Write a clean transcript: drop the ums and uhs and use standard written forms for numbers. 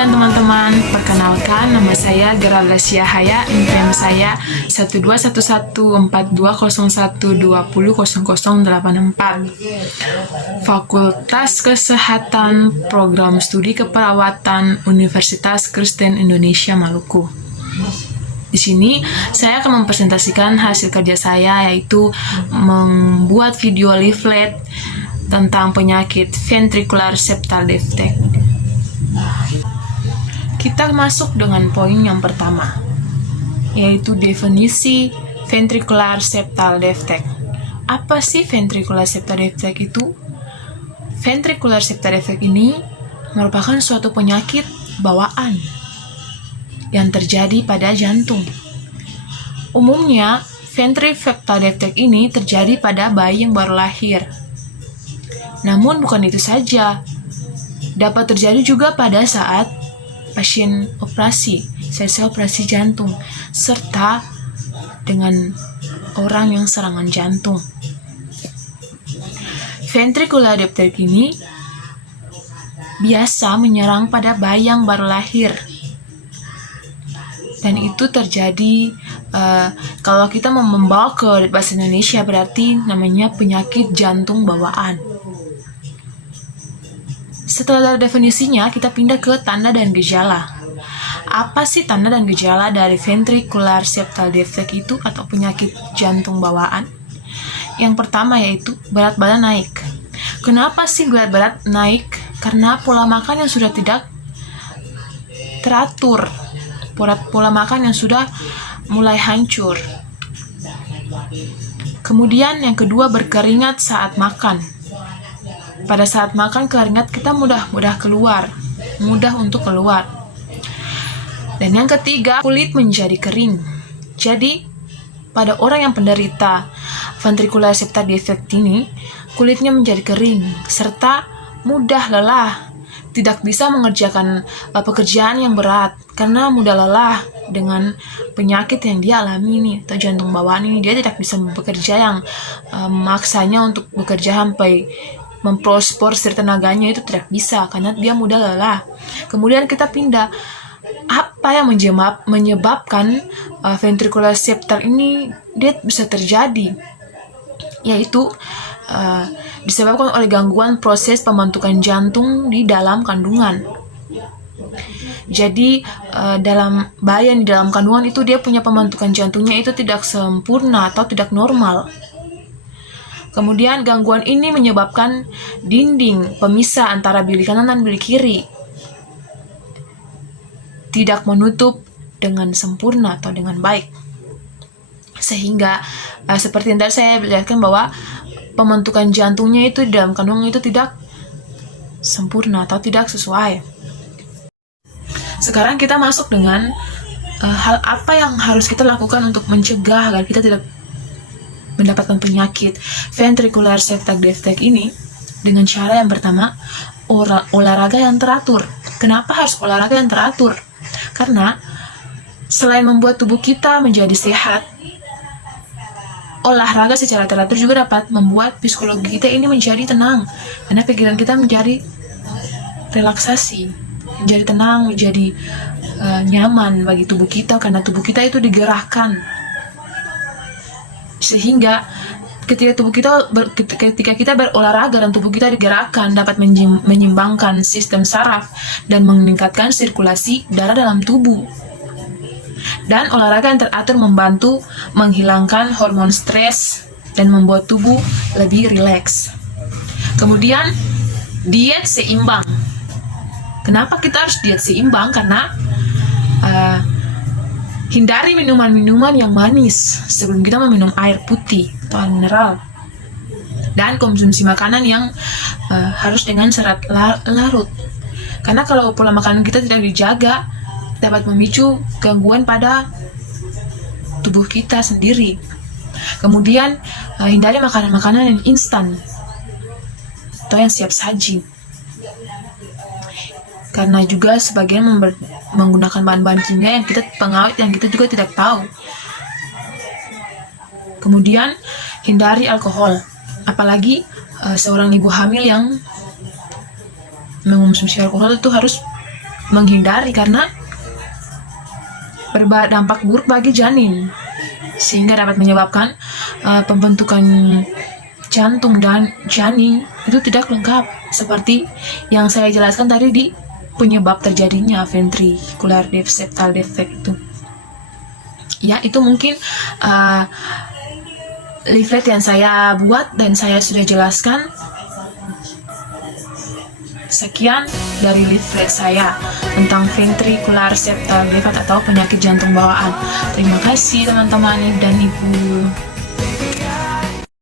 siang teman-teman, perkenalkan nama saya Geraldasia Haya, NPM saya 1211421200084. Fakultas Kesehatan Program Studi Keperawatan Universitas Kristen Indonesia Maluku. Di sini saya akan mempresentasikan hasil kerja saya, yaitu membuat video leaflet tentang penyakit ventricular septal defect. Kita masuk dengan poin yang pertama, yaitu definisi ventricular septal defect. Apa sih ventricular septal defect itu? Ventricular septal defect ini merupakan suatu penyakit bawaan yang terjadi pada jantung. Umumnya, ventricular septal defect ini terjadi pada bayi yang baru lahir. Namun bukan itu saja, dapat terjadi juga pada saat pasien operasi, selesai operasi jantung, serta dengan orang yang serangan jantung. Ventricular defect ini biasa menyerang pada bayi yang baru lahir. Dan itu terjadi kalau kita membawa ke bahasa Indonesia berarti namanya penyakit jantung bawaan. Setelah definisinya, kita pindah ke tanda dan gejala. Apa sih tanda dan gejala dari ventricular septal defect itu atau penyakit jantung bawaan? Yang pertama yaitu berat badan naik. Kenapa sih berat badan naik? Karena pola makan yang sudah tidak teratur. Pola makan yang sudah mulai hancur. Kemudian yang kedua, berkeringat saat makan. Pada saat makan, keringat kita mudah untuk keluar. Dan yang ketiga, kulit menjadi kering. Jadi, pada orang yang penderita ventricular septal defect ini, kulitnya menjadi kering, serta mudah lelah, tidak bisa mengerjakan pekerjaan yang berat, karena mudah lelah dengan penyakit yang dia alami ini, atau jantung bawaan ini. Dia tidak bisa bekerja yang maksanya untuk bekerja sampai memporsir tenaganya, itu tidak bisa karena dia mudah lelah. Kemudian kita pindah, apa yang menyebabkan ventricular septal ini dia bisa terjadi, yaitu disebabkan oleh gangguan proses pembentukan jantung di dalam kandungan. Jadi dalam bayi yang di dalam kandungan itu dia punya pembentukan jantungnya itu tidak sempurna atau tidak normal. Kemudian gangguan ini menyebabkan dinding pemisah antara bilik kanan dan bilik kiri tidak menutup dengan sempurna atau dengan baik. Sehingga seperti yang tadi saya jelaskan bahwa pembentukan jantungnya itu di dalam kandungan itu tidak sempurna atau tidak sesuai. Sekarang kita masuk dengan hal apa yang harus kita lakukan untuk mencegah agar kita tidak mendapatkan penyakit ventricular septal defect ini. Dengan cara yang pertama, olahraga yang teratur. Kenapa harus olahraga yang teratur? Karena selain membuat tubuh kita menjadi sehat, olahraga secara teratur juga dapat membuat psikologi kita ini menjadi tenang, karena pikiran kita menjadi relaksasi, menjadi tenang, menjadi nyaman bagi tubuh kita, karena tubuh kita itu digerakkan. Sehingga ketika kita berolahraga dan tubuh kita digerakkan, dapat menyimbangkan sistem saraf dan meningkatkan sirkulasi darah dalam tubuh. Dan olahraga yang teratur membantu menghilangkan hormon stres dan membuat tubuh lebih rileks. Kemudian diet seimbang. Kenapa kita harus diet seimbang? Karena hindari minuman-minuman yang manis sebelum kita meminum air putih atau air mineral. Dan konsumsi makanan yang harus dengan serat larut. Karena kalau pola makanan kita tidak dijaga, dapat memicu gangguan pada tubuh kita sendiri. Kemudian hindari makanan-makanan yang instan atau yang siap saji. Karena juga sebagian menggunakan bahan-bahan kimia yang kita pengawet yang kita juga tidak tahu. Kemudian hindari alkohol, apalagi seorang ibu hamil yang mengonsumsi alkohol itu harus menghindari karena berdampak buruk bagi janin, sehingga dapat menyebabkan pembentukan jantung dan janin itu tidak lengkap seperti yang saya jelaskan tadi di penyebab terjadinya ventricular septal defect itu. Ya, itu mungkin leaflet yang saya buat dan saya sudah jelaskan. Sekian dari leaflet saya tentang ventricular septal defect atau penyakit jantung bawaan. Terima kasih teman-teman dan ibu.